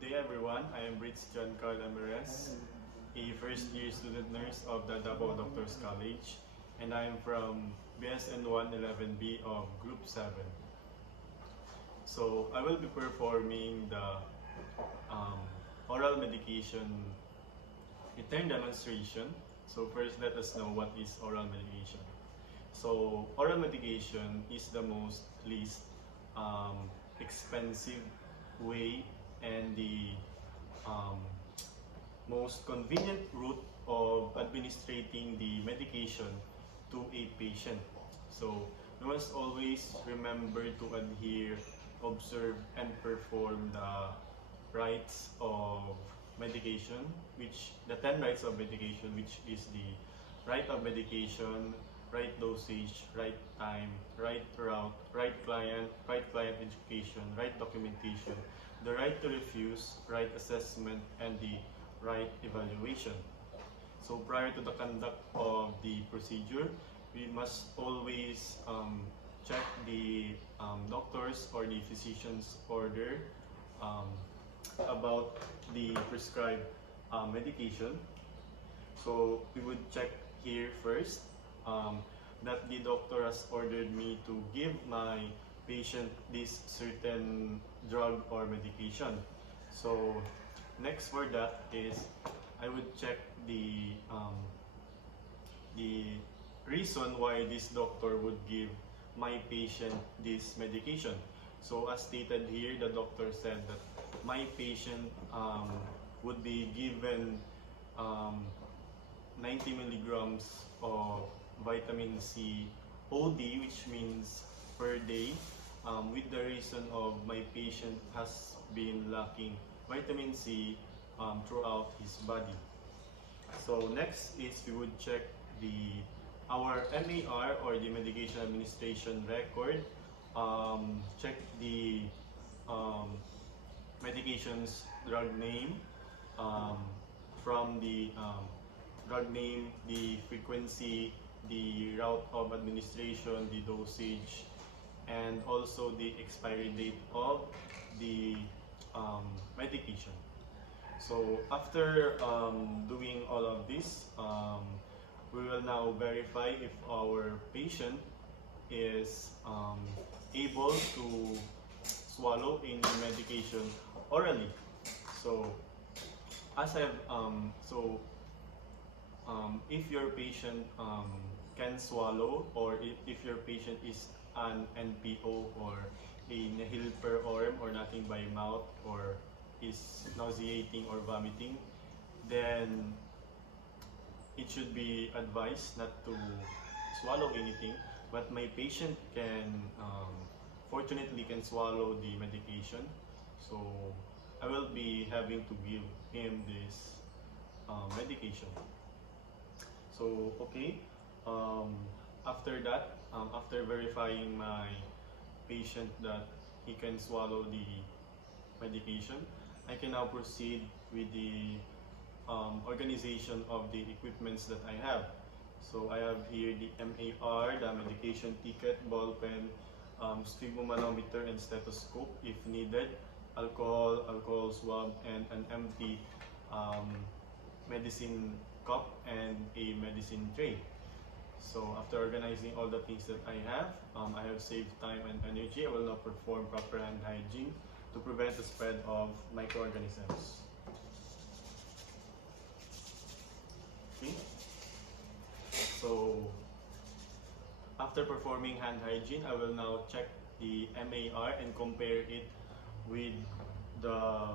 Good day everyone, I am Britz Karl a first year student nurse of the Davao Doctors College, and I am from BSN1-11B of Group 7. So I will be performing the oral medication return demonstration. So first let us know what is oral medication. So oral medication is the most least expensive way and the most convenient route of administrating the medication to a patient. So we must always remember to adhere, observe, and perform the rights of medication, which the 10 rights of medication, which is the right of medication, right dosage, right time, right route, right client education, right documentation, the right to refuse, right assessment, and the right evaluation. So prior to the conduct of the procedure, we must always check the doctor's or the physician's order about the prescribed medication. So we would check here first that the doctor has ordered me to give my patient this certain drug or medication. So next for that is I would check the reason why this doctor would give my patient this medication. So as stated here, the doctor said that my patient would be given 90 milligrams of vitamin C OD, which means per day, with the reason of my patient has been lacking vitamin C throughout his body. So next is we would check our MAR or the medication administration record, check the medication's drug name, from the drug name, the frequency, the route of administration, the dosage, and also the expiry date of the medication. So after doing all of this, we will now verify if our patient is able to swallow any medication orally. So as I have if your patient can swallow, or if your patient is an NPO or a nihil per orem or nothing by mouth, or is nauseating or vomiting, then it should be advised not to swallow anything. But my patient can fortunately can swallow the medication, so I will be having to give him this medication. So okay, after that, after verifying my patient that he can swallow the medication, I can now proceed with the organization of the equipments that I have. So I have here the MAR, the medication ticket, ball pen, sphygmomanometer and stethoscope if needed, alcohol swab, and an empty medicine cup and a medicine tray. So after organizing all the things that I have saved time and energy. I will now perform proper hand hygiene to prevent the spread of microorganisms. Okay. So after performing hand hygiene, I will now check the MAR and compare it with the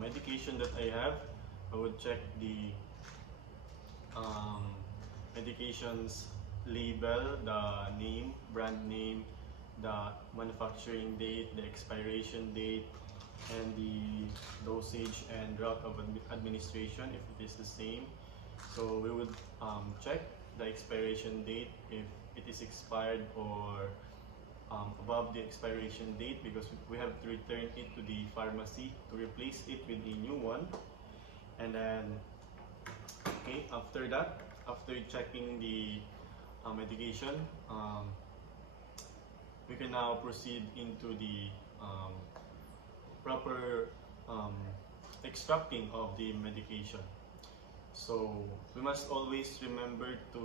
medication that I have. I would check the medication's label, the name, brand name, the manufacturing date, the expiration date, and the dosage and route of administration if it is the same. So we would check the expiration date if it is expired or above the expiration date, because we have to return it to the pharmacy to replace it with a new one. And then okay, after that, after checking the medication, we can now proceed into the proper extracting of the medication. So we must always remember to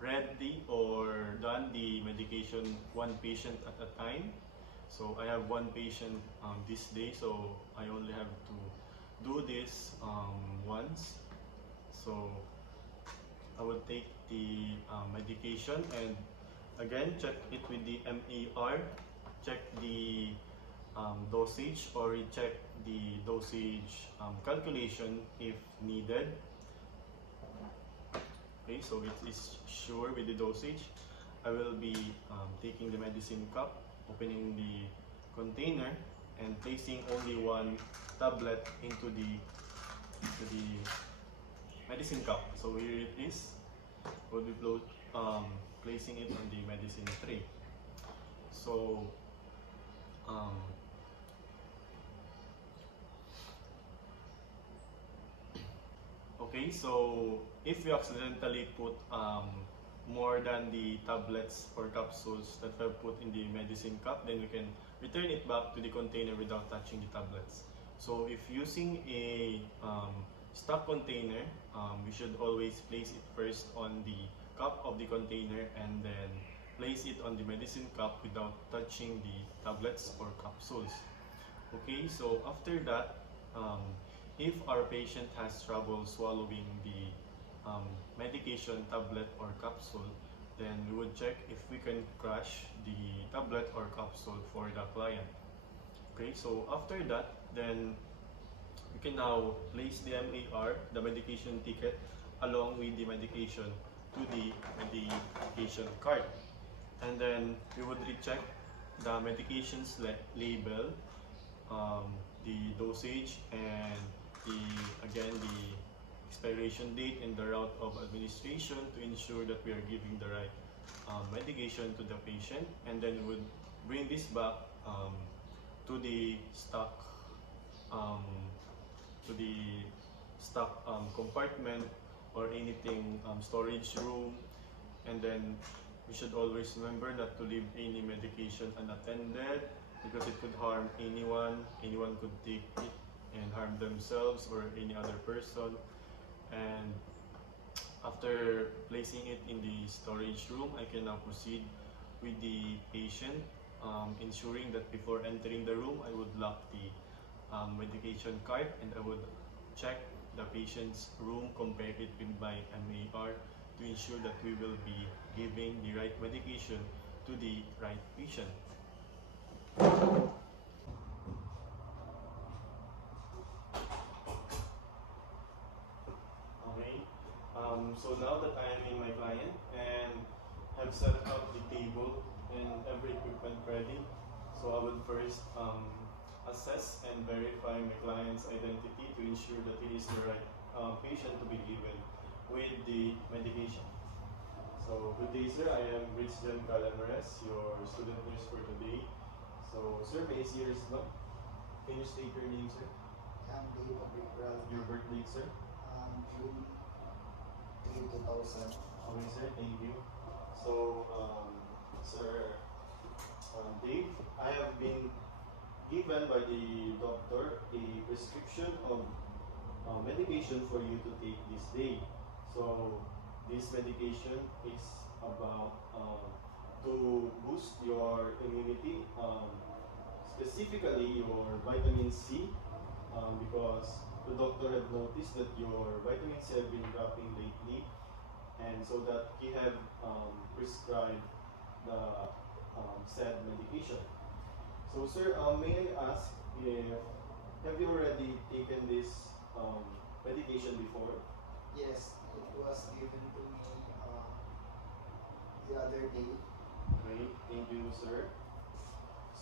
ready or done the medication one patient at a time. So I have one patient this day, so I only have to do this once. So I would take the medication and again check it with the MAR, check the dosage or recheck the dosage calculation if needed. Okay, so it is sure with the dosage. I will be taking the medicine cup, opening the container, and placing only one tablet into the medicine cup. So here it is. We'll be placing it on the medicine tray. So okay, so if you accidentally put more than the tablets or capsules that we have put in the medicine cup, then we can return it back to the container without touching the tablets. So if using a stock container, we should always place it first on the cup of the container and then place it on the medicine cup without touching the tablets or capsules. Okay, so after that, if our patient has trouble swallowing the medication tablet or capsule, then we would check if we can crush the tablet or capsule for the client. Okay, so after that, then we can now place the MAR, the medication ticket, along with the medication to the medication cart. And then we would recheck the medications label, the dosage, and the expiration date and the route of administration to ensure that we are giving the right medication to the patient. And then we would bring this back to the stock compartment or anything storage room. And then we should always remember not to leave any medication unattended because it could harm anyone. Anyone could take it and harm themselves or any other person. And after placing it in the storage room, I can now proceed with the patient, ensuring that before entering the room, I would lock the medication cart and I would check the patient's room, compare it with my MAR to ensure that we will be giving the right medication to the right patient. Okay, so now that I am in my client and have set up the table and every equipment ready, so I would first assess and verify my client's identity to ensure that he is the right patient to be given with the medication. So good day, sir. I am Britz, Karl, your student nurse for today. So sir, may I see your slot? Can you state your name, sir? I'm Dave Abikral. Your birth date, sir? June 3, 2000. Okay, sir. Thank you. So, sir, Dave, I have been given by the doctor a prescription of medication for you to take this day. So this medication is about to boost your immunity, specifically your vitamin C, because the doctor had noticed that your vitamin C have been dropping lately, and so that he had prescribed the said medication. So sir, may I ask if have you already taken this medication before? Yes, it was given to me the other day. Okay, thank you, sir.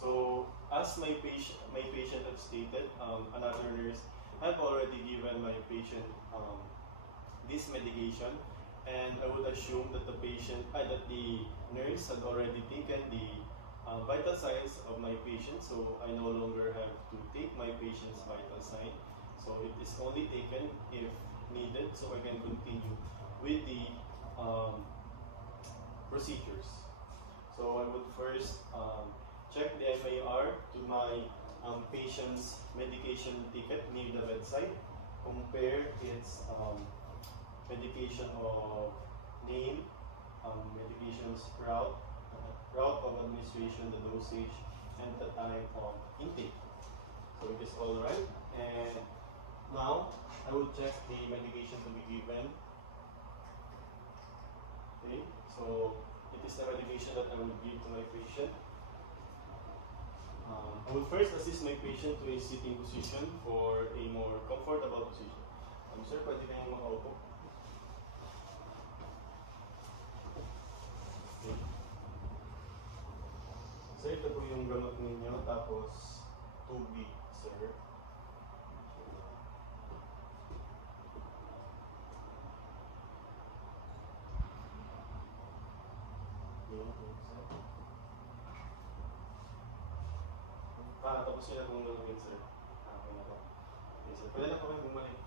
So, as my patient have stated, another nurse have already given my patient this medication, and I would assume that the nurse had already taken the vital signs of my patient, so I no longer have to take my patient's vital sign. So it is only taken if needed, so I can continue with the procedures. So I would first check the MAR to my patient's medication ticket near the bedside, compare its medication of name, medication's route of administration, the dosage, and the time of intake. So it is all right. And now I will check the medication to be given. Okay, so it is the medication that I will give to my patient. I will first assist my patient to a sitting position for a more comfortable position. Sir, pwede kayong makaupo. Okay. Sir, ito po yung gamot ninyo, tapos tubig, sir. Tapos yun na kung gagawin, sir. Okay na po. Okay, sir. Pwede na po kayo bumalik.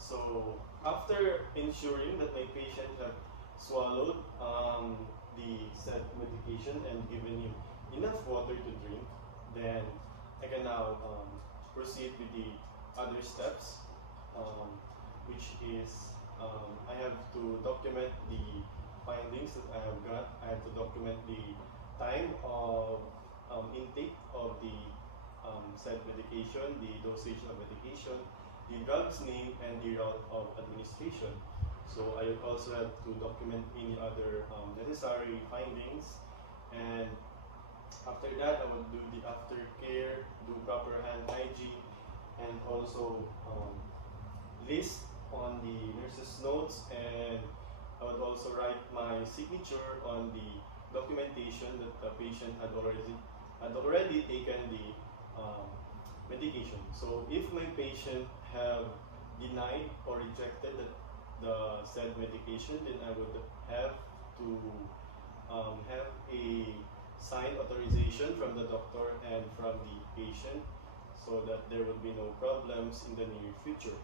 So, after ensuring that my patient have swallowed the said medication and given him enough water to drink, then I can now proceed with the other steps, which is I have to document the findings that I have got. I have to document the time of intake of the said medication, the dosage of medication, the drug's name, and the route of administration. So I also have to document any other necessary findings, and after that I will do the aftercare, do proper hand hygiene, and also list on the nurse's notes, and I would also write my signature on the documentation that the patient had already taken the medication. So if my patient have denied or rejected the said medication, then I would have to have a signed authorization from the doctor and from the patient, so that there will be no problems in the near future.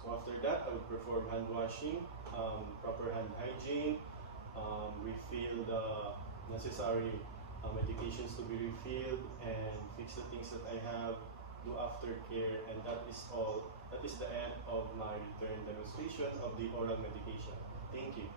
So after that, I will perform hand washing, proper hand hygiene, refill the necessary medications to be refilled, and fix the things that I have, do aftercare, and that is all. That is the end of my return demonstration of the oral medication. Thank you.